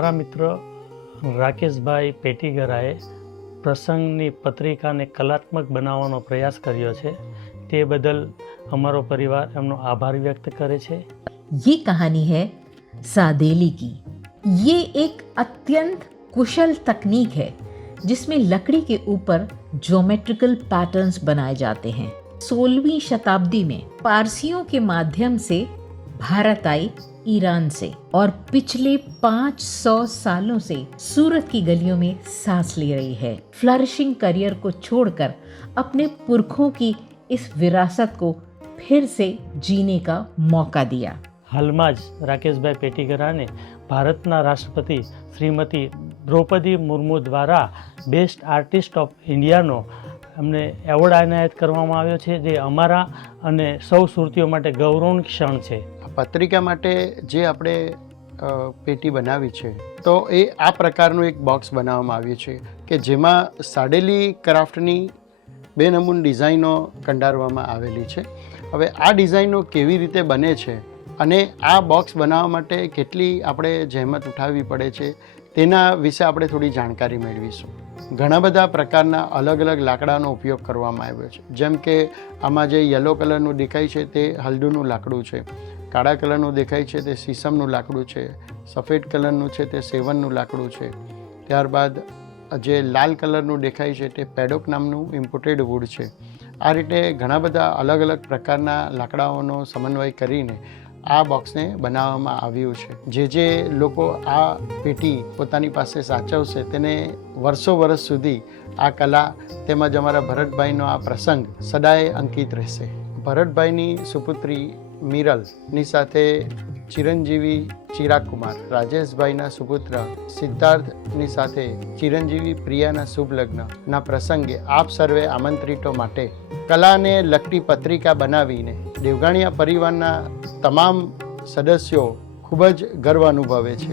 મારા મિત્ર રાકેશભાઈ પેટીગરાએ પ્રસંગની પત્રિકાને કલાત્મક બનાવવાનો પ્રયાસ કર્યો છે. તે બદલ અમારો પરિવાર એમનો આભાર વ્યક્ત કરે છે. ये कहानी है सादेली की. ये एक अत्यंत कुशल तकनीक है जिसमें लकड़ी के ऊपर ज्योमेट्रिकल पैटर्न्स बनाए जाते हैं. 16वीं शताब्दी में पारसियों के माध्यम से भारत आई ईरान से और पिछले 500 सालों से सूरत की गलियों में सांस ले रही है. फ्लरिशिंग करियर को छोड़कर अपने पुरखों की इस विरासत को फिर से जीने का मौका दिया. હાલમાં જ રાકેશભાઈ પેટીગરાને ભારતના રાષ્ટ્રપતિ શ્રીમતી દ્રૌપદી મુર્મુ દ્વારા બેસ્ટ આર્ટિસ્ટ ઓફ ઇન્ડિયાનો અમને એવોર્ડ એનાયત કરવામાં આવ્યો છે, જે અમારા અને સૌ સુરતીઓ માટે ગૌરવની ક્ષણ છે. પત્રિકા માટે જે આપણે પેટી બનાવી છે તો એ આ પ્રકારનું એક બોક્સ બનાવવામાં આવ્યું છે કે જેમાં સાડેલી ક્રાફ્ટની 2 નમૂન ડિઝાઇનો કંડારવામાં આવેલી છે. હવે આ ડિઝાઇનો કેવી રીતે બને છે અને આ બોક્સ બનાવવા માટે કેટલી આપણે જહેમત ઉઠાવવી પડે છે તેના વિશે આપણે થોડી જાણકારી મેળવીશું. ઘણા બધા પ્રકારના અલગ અલગ લાકડાનો ઉપયોગ કરવામાં આવ્યો છે. જેમ કે આમાં જે યલો કલરનું દેખાય છે તે હલ્દુનું લાકડું છે, કાળા કલરનું દેખાય છે તે સીસમનું લાકડું છે, સફેદ કલરનું છે તે સેવનનું લાકડું છે, ત્યારબાદ જે લાલ કલરનું દેખાય છે તે પેડોક નામનું ઇમ્પોર્ટેડ વુડ છે. આ રીતે ઘણા બધા અલગ અલગ પ્રકારના લાકડાઓનો સમન્વય કરીને આ બોક્સને બનાવવામાં આવ્યું છે. જે લોકો આ પેટી પોતાની પાસે સાચવશે તેને વર્ષો વર્ષ સુધી આ કલા તેમજ અમારા ભરતભાઈનો આ પ્રસંગ સદાય અંકિત રહેશે. ભરતભાઈની સુપુત્રી મિરલની સાથે ચિરંજીવી ચિરાગ કુમાર, રાજેશભાઈના સુપુત્ર સિદ્ધાર્થની સાથે ચિરંજીવી પ્રિયાના શુભ લગ્નના પ્રસંગે આપ સર્વે આમંત્રિતો માટે કલાને લગતી પત્રિકા બનાવીને દેવગાણીયા પરિવારના તમામ સદસ્યો ખૂબ જ ગર્વ અનુભવે છે.